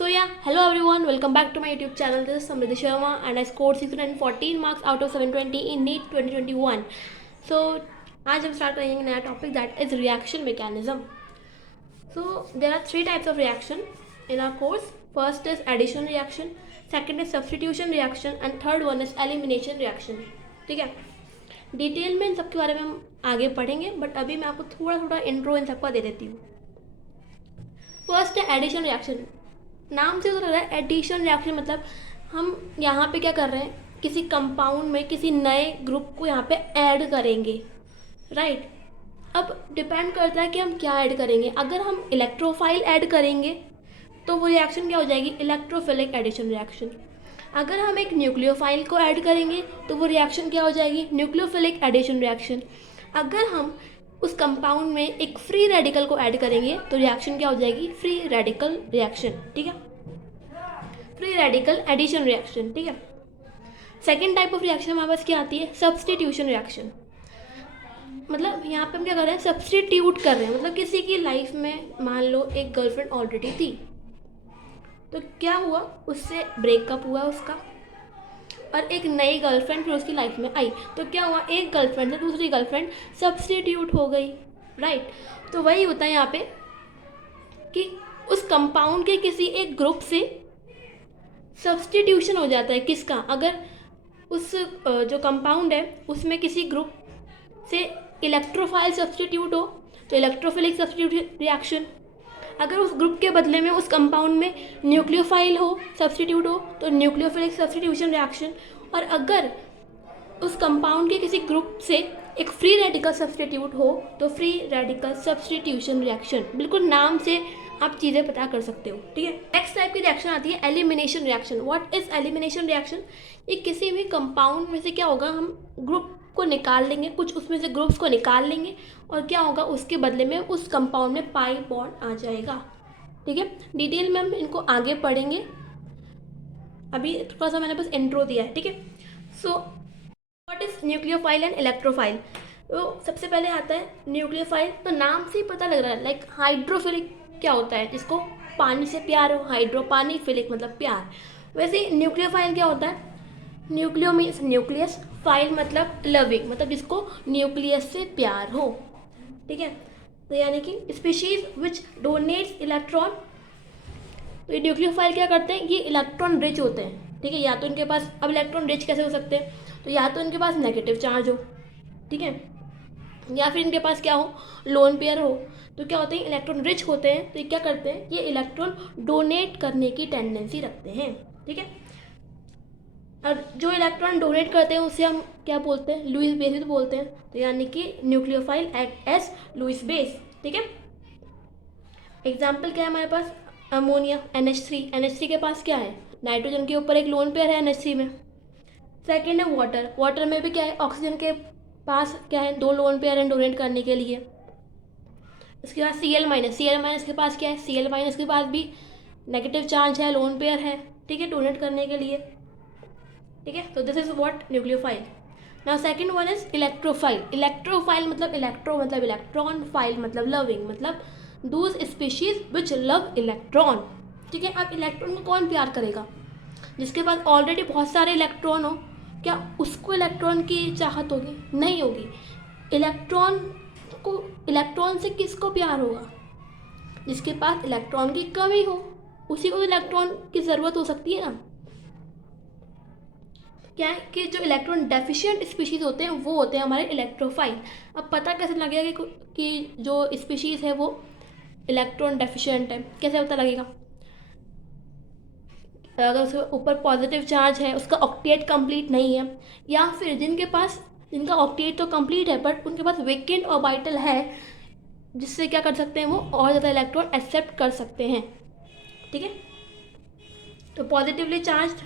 Hello everyone, welcome back to my YouTube channel. This is Samriddhi Sharma and I scored 614 marks out of 720 in NEET 2021. So आज हम start करेंगे नया topic that is reaction mechanism. So there are three types of reaction in our course. First is addition reaction, second is substitution reaction and third one is elimination reaction. ठीक है, detail में इन सब के बारे में हम आगे पढ़ेंगे, बट अभी मैं आपको थोड़ा थोड़ा इंट्रो इन सबका दे देती हूँ. फर्स्ट है एडिशन रिएक्शन. नाम से तो लग रहा है एडिशन रिएक्शन, मतलब हम यहाँ पे क्या कर रहे हैं, किसी कंपाउंड में किसी नए ग्रुप को यहाँ पे ऐड करेंगे, राइट. अब डिपेंड करता है कि हम क्या ऐड करेंगे. अगर हम इलेक्ट्रोफाइल ऐड करेंगे तो वो रिएक्शन क्या हो जाएगी, इलेक्ट्रोफिलिक एडिशन रिएक्शन. अगर हम एक न्यूक्लियोफाइल को ऐड करेंगे तो वो रिएक्शन क्या हो जाएगी, न्यूक्लियोफिलिक एडिशन रिएक्शन. अगर हम उस कंपाउंड में एक फ्री रेडिकल को ऐड करेंगे तो रिएक्शन क्या हो जाएगी, फ्री रेडिकल रिएक्शन. ठीक है, फ्री रेडिकल एडिशन रिएक्शन. ठीक है. सेकेंड टाइप ऑफ रिएक्शन हमारे पास क्या आती है, सब्सटीट्यूशन रिएक्शन. मतलब यहाँ पे हम क्या कर रहे हैं, सब्सटीट्यूट कर रहे हैं. मतलब किसी की लाइफ में मान लो एक गर्लफ्रेंड ऑलरेडी थी, तो क्या हुआ, उससे ब्रेकअप हुआ उसका और एक नई गर्लफ्रेंड फिर उसकी लाइफ में आई, तो क्या हुआ, एक गर्लफ्रेंड से दूसरी गर्लफ्रेंड सब्सटीट्यूट हो गई, राइट. तो वही होता है यहाँ पे कि उस कंपाउंड के किसी एक ग्रुप से सब्सटीट्यूशन हो जाता है. किसका, अगर उस जो कंपाउंड है उसमें किसी ग्रुप से इलेक्ट्रोफाइल सब्सटीट्यूट हो तो इलेक्ट्रोफिलिक सब्सटीट्यूशन रिएक्शन. अगर उस ग्रुप के बदले में उस कंपाउंड में न्यूक्लियोफाइल हो सब्सटीट्यूट हो तो न्यूक्लियोफिलिक सब्सटीट्यूशन रिएक्शन. और अगर उस कंपाउंड के किसी ग्रुप से एक फ्री रेडिकल सब्सटीट्यूट हो तो फ्री रेडिकल सब्सटीट्यूशन रिएक्शन. बिल्कुल नाम से आप चीज़ें पता कर सकते हो. ठीक है. नेक्स्ट टाइप की रिएक्शन आती है elimination reaction. What is elimination reaction. ये किसी भी कंपाउंड में से क्या होगा, हम ग्रुप को निकाल लेंगे, कुछ उसमें से ग्रुप्स को निकाल लेंगे और क्या होगा, उसके बदले में उस कंपाउंड में पाई बॉन्ड आ जाएगा. ठीक है. डिटेल में हम इनको आगे पढ़ेंगे, अभी थोड़ा सा मैंने बस इंट्रो दिया है. ठीक है. So what is nucleophile and electrophile. तो सबसे पहले आता है न्यूक्लियोफाइल. तो नाम से ही पता लग रहा है, लाइक हाइड्रोफिलिक क्या होता है, जिसको पानी से प्यार हो, हाइड्रो पानी, फिलिक मतलब प्यार. वैसे न्यूक्लियोफाइल क्या होता है, न्यूक्लियो मीन्स न्यूक्लियस, फाइल मतलब लविंग, मतलब जिसको न्यूक्लियस से प्यार हो. ठीक है. तो यानी कि स्पीशीज विच डोनेट्स इलेक्ट्रॉन. तो ये न्यूक्लियोफाइल क्या करते हैं, ये इलेक्ट्रॉन रिच होते हैं. ठीक है. या तो इनके पास, अब इलेक्ट्रॉन रिच कैसे हो सकते हैं, तो या तो इनके पास नेगेटिव चार्ज हो, ठीक है, या फिर इनके पास क्या हो, लोन पेयर हो. तो क्या होते हैं, इलेक्ट्रॉन रिच होते हैं, तो ये क्या करते हैं, ये इलेक्ट्रॉन डोनेट करने की टेंडेंसी रखते हैं. ठीक है. और जो इलेक्ट्रॉन डोनेट करते हैं उसे हम क्या बोलते हैं, लुईस बेस बोलते हैं. तो यानी कि nucleophile act as Lewis base. ठीक है. एग्जाम्पल क्या है हमारे पास, अमोनिया NH3. NH3 के पास क्या है, नाइट्रोजन के ऊपर एक लोन पेयर है NH3 में. सेकेंड है वाटर. वाटर में भी क्या है, ऑक्सीजन के पास क्या है, दो लोन पेयर हैं डोनेट करने के लिए. इसके बाद Cl- के पास क्या है, Cl- के पास भी नेगेटिव चार्ज है, लोन पेयर है. ठीक है, डोनेट करने के लिए. ठीक है. तो this is what nucleophile. Now second one is electrophile. Electrophile मतलब इलेक्ट्रो मतलब इलेक्ट्रॉन, फाइल मतलब लविंग, मतलब those species which love electron. ठीक है. अब इलेक्ट्रॉन को कौन प्यार करेगा, जिसके पास ऑलरेडी बहुत सारे इलेक्ट्रॉन हो, क्या उसको इलेक्ट्रॉन की चाहत होगी, नहीं होगी. इलेक्ट्रॉन को, इलेक्ट्रॉन से किसको प्यार होगा, जिसके पास इलेक्ट्रॉन की कमी हो, उसी को इलेक्ट्रॉन की ज़रूरत हो सकती है ना. क्या है कि जो इलेक्ट्रॉन डेफिशिएंट स्पीशीज़ होते हैं वो होते हैं हमारे इलेक्ट्रोफाइल. अब पता कैसे लगेगा कि जो स्पीशीज़ है वो इलेक्ट्रॉन डेफिशिएंट है, कैसे पता लगेगा, अगर उसके ऊपर पॉजिटिव चार्ज है, उसका ऑक्टेट कंप्लीट नहीं है, या फिर जिनका ऑक्टेट तो कंप्लीट है बट उनके पास वेकेंट ऑर्बिटल है, जिससे क्या कर सकते हैं, वो और ज़्यादा इलेक्ट्रॉन एक्सेप्ट कर सकते हैं. ठीक है. तो पॉजिटिवली चार्ज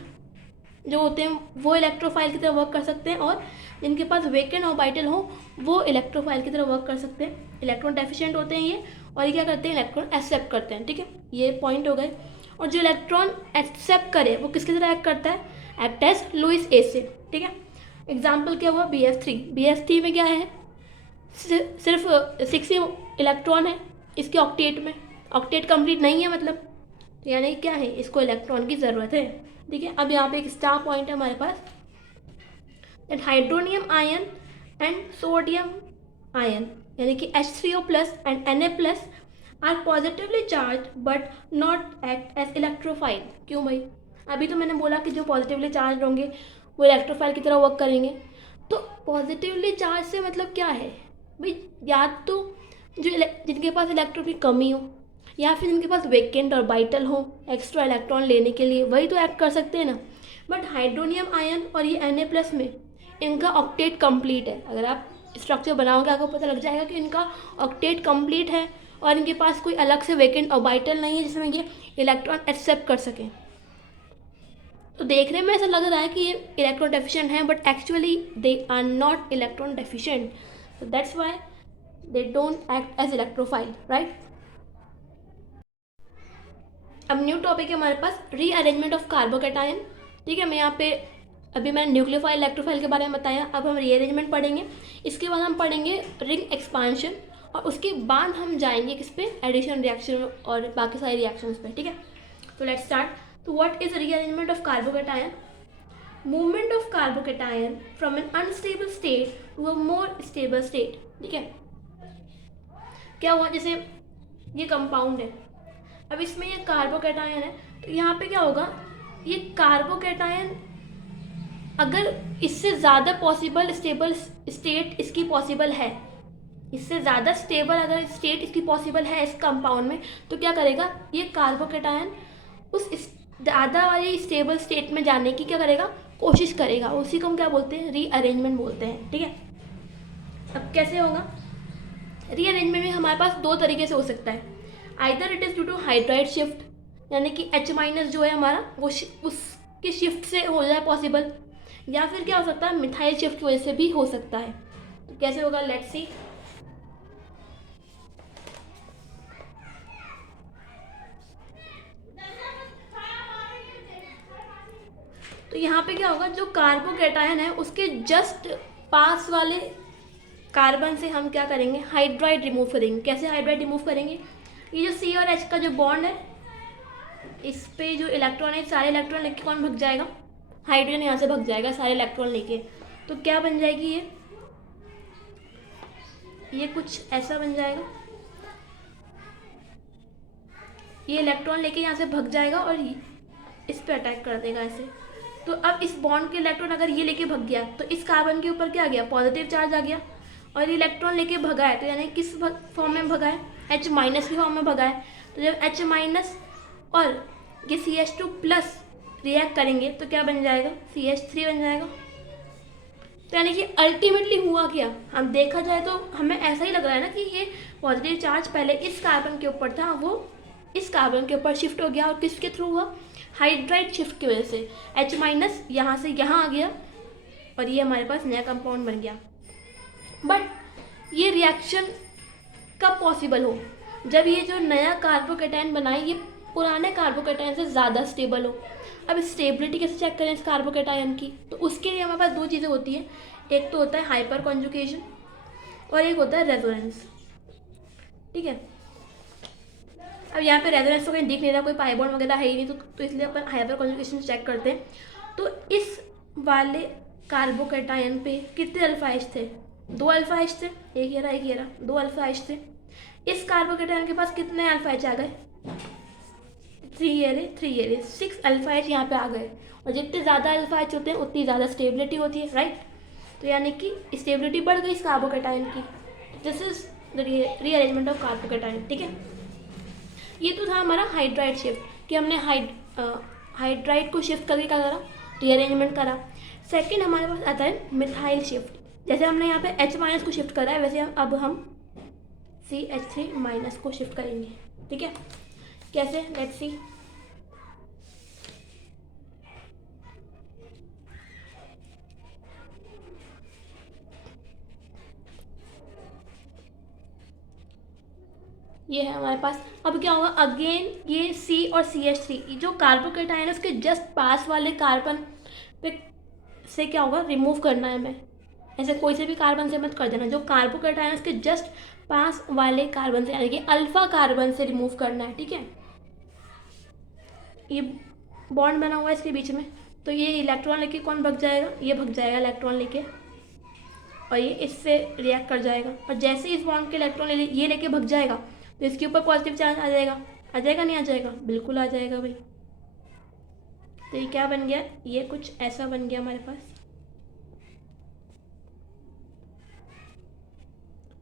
जो होते हैं वो इलेक्ट्रोफाइल की तरह वर्क कर सकते हैं, और जिनके पास वेकेंट ऑर्बिटल हो वो इलेक्ट्रोफाइल की तरह वर्क कर सकते हैं. इलेक्ट्रॉन डेफिशिएंट होते हैं ये, और ये क्या करते हैं, इलेक्ट्रॉन एक्सेप्ट करते हैं. ठीक है. ये पॉइंट हो गए. और जो इलेक्ट्रॉन एक्सेप्ट करे वो किसकी तरह एक्ट करता है, एक्ट एज लुईस बेस से. ठीक है. एग्जाम्पल क्या हुआ, BF3 में क्या है, सिर्फ 6 इलेक्ट्रॉन है इसके ऑक्टेट में, ऑक्टेट कंप्लीट नहीं है मतलब. तो यानी क्या है, इसको इलेक्ट्रॉन की ज़रूरत है। ठीक है, अब यहाँ पे एक स्टार पॉइंट है हमारे पास, that hydronium ion and sodium ion यानी कि H3O plus and Na+ are positively charge but not act as electrophile. क्यों भाई? अभी तो मैंने बोला कि जो पॉजिटिवली चार्ज होंगे वो इलेक्ट्रोफाइल की तरह वर्क करेंगे। तो पॉजिटिवली चार्ज से मतलब क्या है भाई? या तो जो जिनके पास इलेक्ट्रॉन की कमी हो, या फिर जिनके पास वेकेंट और वाइटल हो एक्स्ट्रा इलेक्ट्रॉन लेने के लिए, वही तो एक्ट कर सकते हैं ना। बट हाइड्रोनियम आयन और ये Na+ में इनका ऑक्टेट कंप्लीट है। अगर आप स्ट्रक्चर बनाओगे आपको पता लग जाएगा कि इनका ऑक्टेट कंप्लीट है और इनके पास कोई अलग से वेकेंट और वाइटल नहीं है जिसमें ये इलेक्ट्रॉन एक्सेप्ट कर सकें। तो देखने में ऐसा लग रहा है कि ये इलेक्ट्रॉन डेफिशिएंट हैं, but actually they are not electron deficient, so that's why they don't act as electrophile, right. अब न्यू टॉपिक है हमारे पास, रीअरेंजमेंट ऑफ कार्बोकैटायन। ठीक है, मैं यहाँ पे अभी मैंने न्यूक्लियोफाइल इलेक्ट्रोफाइल के बारे में बताया, अब हम रीअरेंजमेंट पढ़ेंगे। इसके बाद हम पढ़ेंगे रिंग एक्सपांशन, और उसके बाद हम जाएंगे किस पे, एडिशन रिएक्शन और बाकी सारे रिएक्शंस पे। ठीक है, तो लेट्स स्टार्ट। तो what is rearrangement of carbocation? Movement of carbocation from an unstable state to a more stable state. ठीक है, क्या हुआ, जैसे ये कंपाउंड है, अब इसमें ये कार्बोकैटायन है, तो यहाँ पे क्या होगा, ये कार्बोकैटायन अगर इससे ज़्यादा पॉसिबल स्टेबल स्टेट इसकी पॉसिबल है, इससे ज़्यादा स्टेबल अगर स्टेट इसकी पॉसिबल है इस कंपाउंड में, तो क्या करेगा ये कार्बोकैटायन उस ज़्यादा वाली स्टेबल स्टेट में जाने की क्या करेगा, कोशिश करेगा। उसी को हम क्या बोलते हैं, रीअरेंजमेंट बोलते हैं। ठीक है, अब कैसे होगा रीअरेंजमेंट में? हमारे पास दो तरीके से हो सकता है। Either it is due two hydride shift, यानी कि H- जो है हमारा वो उसके शिफ्ट से हो जाए पॉसिबल, या फिर क्या हो सकता है, मिथाइल शिफ्ट की वजह से भी हो सकता है। तो कैसे होगा, लेट्स सी। तो यहाँ पे क्या होगा, जो कार्बोकैटायन है उसके जस्ट पास वाले कार्बन से हम क्या करेंगे, हाइड्राइड रिमूव करेंगे। कैसे हाइड्राइड रिमूव करेंगे, ये जो C और H का जो बॉन्ड है, इस पे जो इलेक्ट्रॉन है, सारे इलेक्ट्रॉन लेके कौन भग जाएगा, हाइड्रोजन यहाँ से भग जाएगा सारे इलेक्ट्रॉन लेके। तो क्या बन जाएगी ये कुछ ऐसा बन जाएगा, ये इलेक्ट्रॉन लेके यहाँ से भग जाएगा और इस पे अटैक कर देगा ऐसे। तो अब इस बॉन्ड के इलेक्ट्रॉन अगर ये लेके भग गया तो इस कार्बन के ऊपर क्या आ गया, पॉजिटिव चार्ज आ गया, और ये इलेक्ट्रॉन लेके भगा है, तो यानी किस फॉर्म में भगा है, H- की फॉर्म में भगा है। तो जब H- और ये CH2+ रिएक्ट करेंगे तो क्या बन जाएगा, CH3 बन जाएगा। तो यानी कि अल्टीमेटली हुआ क्या, हम देखा जाए तो हमें ऐसा ही लग रहा है ना कि ये पॉजिटिव चार्ज पहले इस कार्बन के ऊपर था, वो इस कार्बन के ऊपर शिफ्ट हो गया, और किसके थ्रू हुआ, हाइड्राइड शिफ्ट की वजह से। H- यहाँ से यहाँ आ गया और ये हमारे पास नया कंपाउंड बन गया। बट ये रिएक्शन कब पॉसिबल हो, जब ये जो नया कार्बोकैटायन बनाए ये पुराने कार्बोकैटायन से ज़्यादा स्टेबल हो। अब स्टेबिलिटी कैसे चेक करें इस कार्बोकैटायन की, तो उसके लिए हमारे पास दो चीज़ें होती हैं, एक तो होता है हाइपर कॉन्जुगेशन और एक होता है रेजोनेंस। ठीक है, अब यहाँ पे रेजोनेंस तो कहीं दिख नहीं रहा, कोई पाई बॉन्ड वगैरह है ही नहीं, तो इसलिए अपन हाइपर कॉन्जुगेशन चेक करते हैं। तो इस वाले कार्बोकैटायन पे कितने अल्फा H थे, 2 अल्फा H थे, एक ये रहा 2 अल्फा H थे। इस कार्बोकैटायन के पास कितने अल्फा H आ गए, 3 6 अल्फा H यहाँ पे आ गए, और जितने ज़्यादा अल्फा H होते हैं उतनी ज़्यादा स्टेबिलिटी होती है, राइट। तो यानी कि स्टेबिलिटी बढ़ गई इस कार्बोकैटायन की। This is the rearrangement of carbocation. ठीक है, ये तो था हमारा हाइड्राइड शिफ्ट, कि हमने हाइड्राइड को शिफ्ट करके क्या करा, रीअरेंजमेंट करा। सेकेंड हमारे पास आता है मिथाइल शिफ्ट। जैसे हमने यहाँ पे H- को शिफ्ट करा है, वैसे अब हम CH3- को शिफ्ट करेंगे। ठीक है, कैसे, लेट्स सी। ये है हमारे पास। अब क्या होगा, अगेन ये C और CH3 जो कार्बोकैटायन है उसके जस्ट पास वाले कार्बन पे से क्या होगा, रिमूव करना है हमें। ऐसे कोई से भी कार्बन से मत कर देना, जो कार्बोकैटायन है उसके जस्ट पास वाले कार्बन से, यानी कि अल्फा कार्बन से रिमूव करना है। ठीक है, ये बॉन्ड बना हुआ है इसके बीच में, तो ये इलेक्ट्रॉन लेके कौन भग जाएगा, ये भग जाएगा इलेक्ट्रॉन लेके, और ये इससे रिएक्ट कर जाएगा। और जैसे इस बॉन्ड के इलेक्ट्रॉन ये लेके भग जाएगा तो इसके ऊपर पॉजिटिव चार्ज आ जाएगा नहीं आ जाएगा? बिल्कुल आ जाएगा भाई। तो ये क्या बन गया, ये कुछ ऐसा बन गया हमारे पास।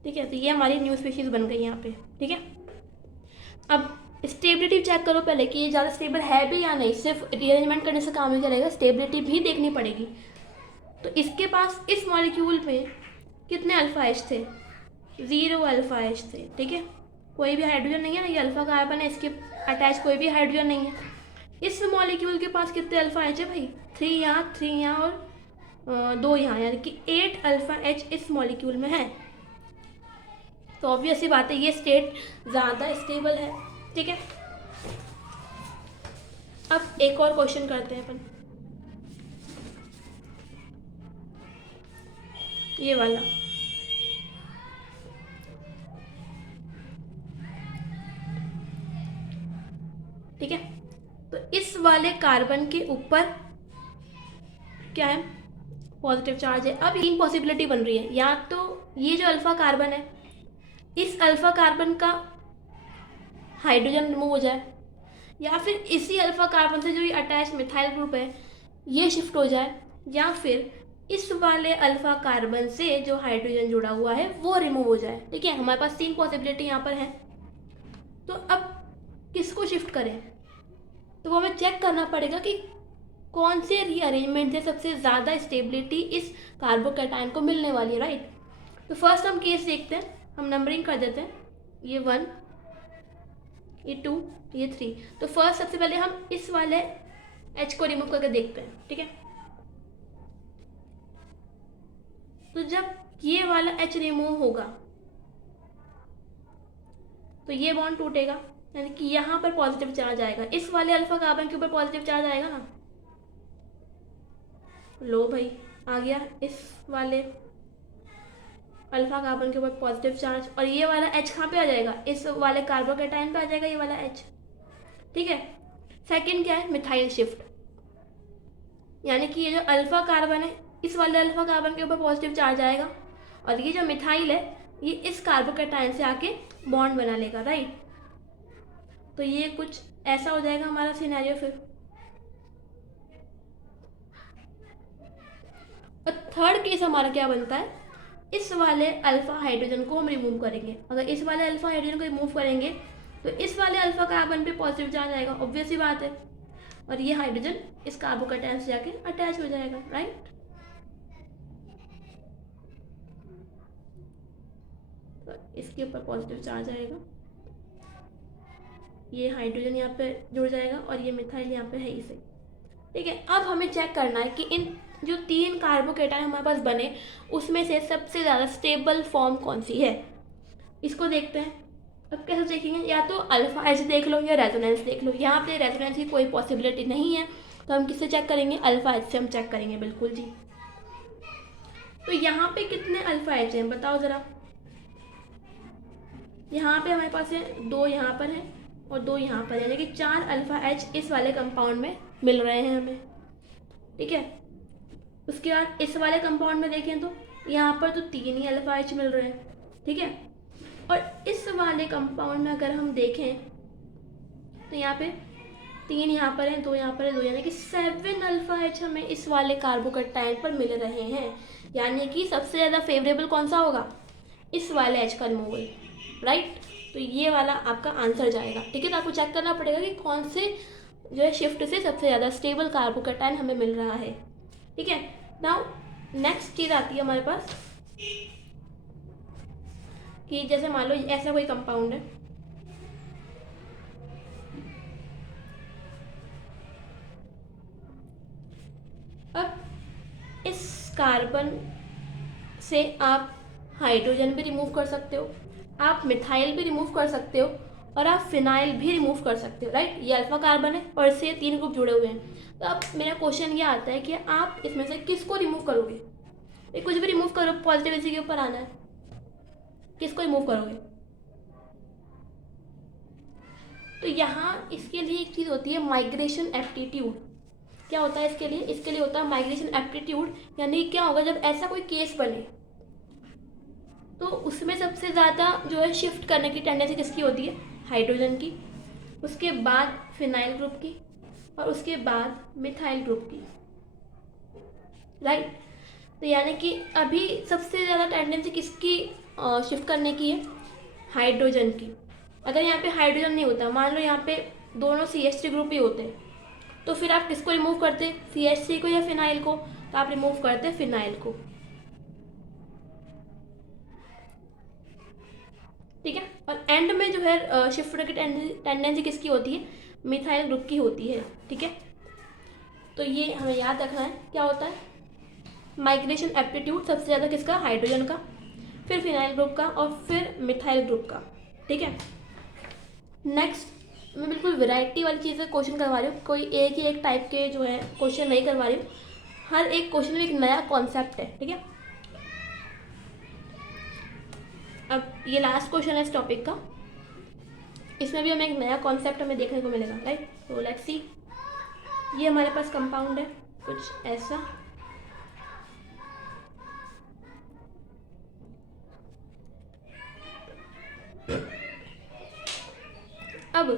ठीक है, तो ये हमारी न्यू स्पीशीज बन गई यहाँ पे। ठीक है, अब स्टेबिलिटी चेक करो पहले कि ये ज़्यादा स्टेबल है भी या नहीं। सिर्फ रीअरेंजमेंट करने से काम नहीं चलेगा, स्टेबिलिटी भी देखनी पड़ेगी। तो इसके पास इस मॉलिक्यूल में कितने अल्फा एच थे? 0 अल्फा एच थे। ठीक है, कोई भी हाइड्रोजन नहीं है ना, ये अल्फा कार्बन है, इसके अटैच कोई भी हाइड्रोजन नहीं है। इस मॉलिक्यूल के पास कितने अल्फा एच है भाई? 3 यहाँ, 3 यहाँ और 2 यहाँ, यानी कि 8 अल्फा एच इस मॉलिक्यूल में है। तो ऑब्वियस सी बात है ये स्टेट ज़्यादा स्टेबल है। ठीक है, अब एक और क्वेश्चन करते हैं अपन, ये वाला। ठीक है, तो इस वाले कार्बन के ऊपर क्या है? पॉजिटिव चार्ज है। अब तीन पॉसिबिलिटी बन रही है, या तो ये जो अल्फा कार्बन है, इस अल्फा कार्बन का हाइड्रोजन रिमूव हो जाए, या फिर इसी अल्फा कार्बन से जो ये अटैच मिथाइल ग्रुप है ये शिफ्ट हो जाए, या फिर इस वाले अल्फा कार्बन से जो हाइड्रोजन जुड़ा हुआ है वो रिमूव हो जाए। ठीक है, हमारे पास तीन पॉसिबिलिटी यहाँ पर है। तो अब किसको शिफ्ट करें? तो वो हमें चेक करना पड़ेगा कि कौन से रीअरेंजमेंट से सबसे ज़्यादा स्टेबिलिटी इस कार्बोकैटायन को मिलने वाली है। राइट, तो फर्स्ट हम केस देखते हैं, हम नंबरिंग कर देते हैं, ये 1, ये 2, ये 3। तो फर्स्ट सबसे पहले हम इस वाले H को रिमूव करके देखते हैं। ठीक है, तो जब ये वाला H रिमूव होगा तो ये बॉन्ड टूटेगा, यानी कि यहाँ पर पॉजिटिव चार्ज आएगा, इस वाले अल्फा कार्बन के ऊपर पॉजिटिव चार्ज आएगा ना। लो भाई, आ गया इस वाले अल्फा कार्बन के ऊपर पॉजिटिव चार्ज, और ये वाला H कहाँ पे आ जाएगा? इस वाले कार्बोकैटायन पे आ जाएगा ये वाला H। ठीक है, सेकंड क्या है? मिथाइल शिफ्ट, यानी कि ये जो अल्फा कार्बन है इस वाले अल्फा कार्बन के ऊपर पॉजिटिव चार्ज आएगा, और ये जो मिथाइल है ये इस कार्बोकैटायन से आके बॉन्ड बना लेगा। राइट, तो ये कुछ ऐसा हो जाएगा हमारा सिनेरियो। फिर और थर्ड केस हमारा क्या बनता है? इस वाले अल्फा हाइड्रोजन को हम रिमूव करेंगे। अगर इस वाले अल्फा हाइड्रोजन को रिमूव करेंगे तो इस वाले अल्फा कार्बन पे पॉजिटिव चार्ज आएगा, ऑब्वियस सी बात है, और ये हाइड्रोजन इस कार्बोकैटायन से जाके अटैच हो जाएगा। राइट, तो इसके ऊपर पॉजिटिव चार्ज आएगा, ये हाइड्रोजन यहाँ पे जुड़ जाएगा, और ये मिथाइल यहाँ पे है ही सही। ठीक है, अब हमें चेक करना है कि इन जो 3 कार्बोकैटायन हमारे पास बने उसमें से सबसे ज़्यादा स्टेबल फॉर्म कौन सी है, इसको देखते हैं। अब कैसे देखेंगे? या तो अल्फा एच देख लो या रेजोनेंस देख लो। यहाँ पे रेजोनेंस की कोई पॉसिबिलिटी नहीं है, तो हम किससे चेक करेंगे? अल्फा एच से हम चेक करेंगे। बिल्कुल जी, तो यहाँ पे कितने अल्फा एच हैं बताओ ज़रा? यहाँ पे हमारे पास है 2 यहाँ पर हैं और 2 यहाँ पर है, यानी कि 4 अल्फा एच इस वाले कंपाउंड में मिल रहे हैं हमें। ठीक है, उसके बाद इस वाले कंपाउंड में देखें तो यहाँ पर तो 3 ही अल्फा एच मिल रहे हैं। ठीक है, और इस वाले कंपाउंड में अगर हम देखें तो यहाँ पे 3 यहाँ पर है, 2 यहाँ पर है, 2, यानी कि 7 अल्फा एच हमें इस वाले कार्बोकैटायन पर मिल रहे हैं। यानी कि सबसे ज़्यादा फेवरेबल कौन सा होगा? इस वाले एच का रिमूवल। राइट, तो ये वाला आपका आंसर जाएगा। ठीक है, तो आपको चेक करना पड़ेगा कि कौन से जो है शिफ्ट से सबसे ज़्यादा स्टेबल कार्बोकैटायन हमें मिल रहा है। ठीक है, नाउ नेक्स्ट चीज़ आती है हमारे पास कि जैसे मान लो ऐसा कोई कंपाउंड है, अब इस कार्बन से आप हाइड्रोजन भी रिमूव कर सकते हो, आप मिथाइल भी रिमूव कर सकते हो, और आप फिनाइल भी रिमूव कर सकते हो। राइट, ये अल्फा कार्बन है और इससे 3 ग्रुप जुड़े हुए हैं। तो अब मेरा क्वेश्चन ये आता है कि आप इसमें से किसको रिमूव करोगे? कुछ भी रिमूव करो, पॉजिटिव इसी के ऊपर आना है, किसको रिमूव करोगे? तो यहाँ इसके लिए एक चीज़ होती है माइग्रेशन एप्टीट्यूड। क्या होता है इसके लिए? इसके लिए होता है माइग्रेशन एप्टीट्यूड, यानी क्या होगा जब ऐसा कोई केस बने तो उसमें सबसे ज़्यादा जो है शिफ्ट करने की टेंडेंसी किसकी होती है? हाइड्रोजन की, उसके बाद फिनाइल ग्रुप की, और उसके बाद मिथाइल ग्रुप की, राइट। तो यानी कि अभी सबसे ज़्यादा टेंडेंसी किसकी शिफ्ट करने की है? हाइड्रोजन की। अगर यहाँ पे हाइड्रोजन नहीं होता, मान लो यहाँ पे दोनों CH3 ग्रुप ही होते, तो फिर आप किसको रिमूव करते? CH3 को या फिनाइल को? तो आप रिमूव करते फिनाइल को, ठीक है। और एंड में जो है शिफ्ट होने की टेंडेंसी किसकी होती है? मिथाइल ग्रुप की होती है, ठीक है। तो ये हमें याद रखना है क्या होता है। माइग्रेशन एप्टीट्यूड सबसे ज़्यादा किसका? हाइड्रोजन का, फिर फिनाइल ग्रुप का, और फिर मिथाइल ग्रुप का, ठीक है। नेक्स्ट मैं बिल्कुल वैरायटी वाली चीज़ें क्वेश्चन करवा रही हूँ, कोई एक ही एक टाइप के जो है क्वेश्चन नहीं करवा रही हूँ, हर एक क्वेश्चन में एक नया कॉन्सेप्ट है, ठीक है। अब ये लास्ट क्वेश्चन है इस टॉपिक का, इसमें भी हमें एक नया कॉन्सेप्ट हमें देखने को मिलेगा, राइट। तो लेट्स सी, ये हमारे पास कंपाउंड है कुछ ऐसा, अब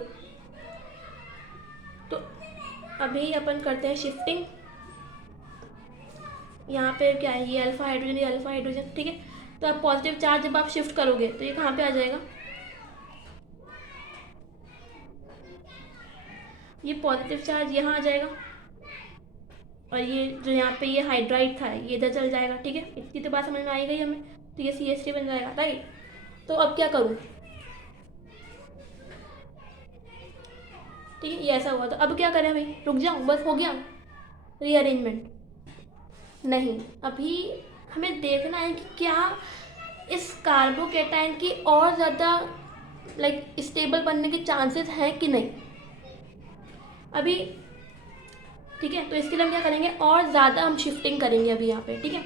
तो अभी अपन करते हैं शिफ्टिंग। यहाँ पे क्या है? ये अल्फा हाइड्रोजन, ये अल्फा हाइड्रोजन, ठीक है। तो अब पॉजिटिव चार्ज जब आप शिफ्ट करोगे तो ये कहाँ पे आ जाएगा? ये पॉजिटिव चार्ज यहाँ आ जाएगा, और ये जो यहाँ पे ये हाइड्राइड था ये इधर चल जाएगा, ठीक है। इतनी तो बात समझ में आई गई हमें। तो ये CH3 बन जाएगा, राइट। तो अब क्या करूँ? ठीक है, ये ऐसा हुआ, तो अब क्या करें भाई? रुक जाऊँ? बस हो गया रीअरेंजमेंट? नहीं, अभी हमें देखना है कि क्या इस कार्बोकेटाइन की और ज़्यादा लाइक स्टेबल बनने के चांसेस हैं कि नहीं अभी, ठीक है। तो इसके लिए हम क्या करेंगे? और ज़्यादा हम शिफ्टिंग करेंगे अभी यहाँ पे, ठीक है।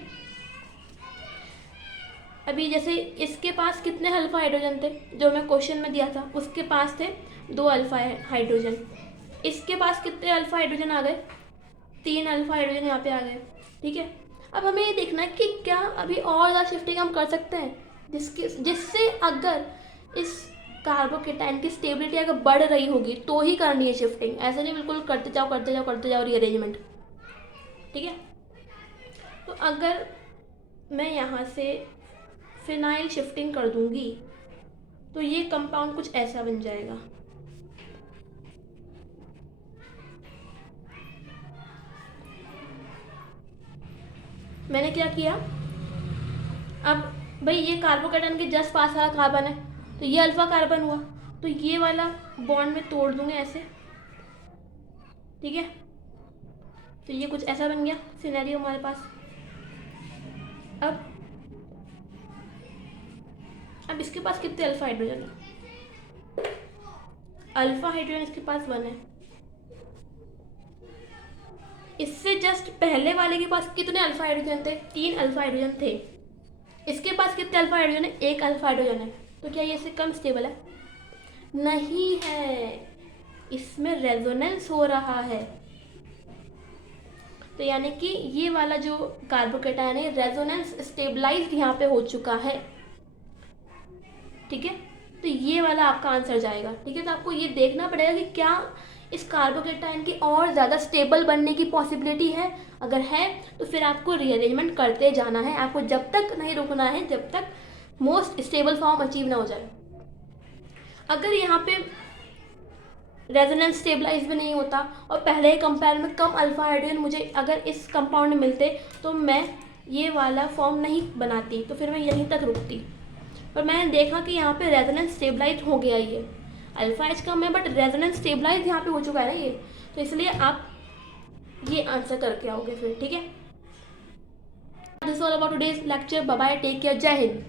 अभी जैसे इसके पास कितने अल्फा हाइड्रोजन थे जो हमें क्वेश्चन में दिया था? उसके पास थे 2 अल्फा हाइड्रोजन। इसके पास कितने अल्फा हाइड्रोजन आ गए? 3 अल्फा हाइड्रोजन यहाँ पे आ गए, ठीक है। अब हमें ये देखना है कि क्या अभी और ज़्यादा शिफ्टिंग हम कर सकते हैं जिससे अगर इस कार्बोकेटाइन की स्टेबिलिटी अगर बढ़ रही होगी तो ही करनी है शिफ्टिंग, ऐसे नहीं बिल्कुल करते जाओ करते जाओ करते जाओ रीअरेंजमेंट, ठीक है। तो अगर मैं यहाँ से फिनाइल शिफ्टिंग कर दूंगी तो ये कंपाउंड कुछ ऐसा बन जाएगा। मैंने क्या किया? अब भाई ये कार्बोकेटाइन के जस्ट पास वाला कार्बन है तो ये अल्फा कार्बन हुआ, तो ये वाला बॉन्ड में तोड़ दूंगे ऐसे, ठीक है। तो ये कुछ ऐसा बन गया सिनेरियो हमारे पास। अब इसके पास कितने अल्फा हाइड्रोजन है? अल्फा हाइड्रोजन इसके पास 1 है। इससे जस्ट पहले वाले के पास कितने अल्फा हाइड्रोजन थे? 3 अल्फा हाइड्रोजन थे। इसके पास कितने अल्फा हाइड्रोजन है? 1 अल्फा हाइड्रोजन है। तो क्या ये इससे कम स्टेबल है? नहीं है, इसमें रेजोनेंस हो रहा है। तो यानी कि ये वाला जो कार्बोकेटाइन है रेजोनेंस स्टेबलाइज्ड यहाँ पे हो चुका है, ठीक है। तो ये वाला आपका आंसर जाएगा, ठीक है। तो आपको ये देखना पड़ेगा कि क्या इस कार्बोकेटाइन की और ज़्यादा स्टेबल बनने की पॉसिबिलिटी है। अगर है तो फिर आपको रीअरेंजमेंट करते जाना है, आपको जब तक नहीं रुकना है जब तक मोस्ट स्टेबल फॉर्म अचीव ना हो जाए। अगर यहाँ पे रेजोनेंस स्टेबलाइज भी नहीं होता और पहले ही कंपेयर में कम अल्फा हाइड्रोजन मुझे अगर इस कंपाउंड में मिलते तो मैं ये वाला फॉर्म नहीं बनाती, तो फिर मैं यहीं तक रुकती। पर मैंने देखा कि यहाँ पे रेजोनेंस स्टेबलाइज हो गया, ये अल्फा एच कम है बट रेजोनेंस स्टेबलाइज यहाँ पे हो चुका है ना ये, तो इसलिए आप ये आंसर करके आओगे फिर, ठीक है। This all about today's lecture. Bye bye, take care, जय हिंद।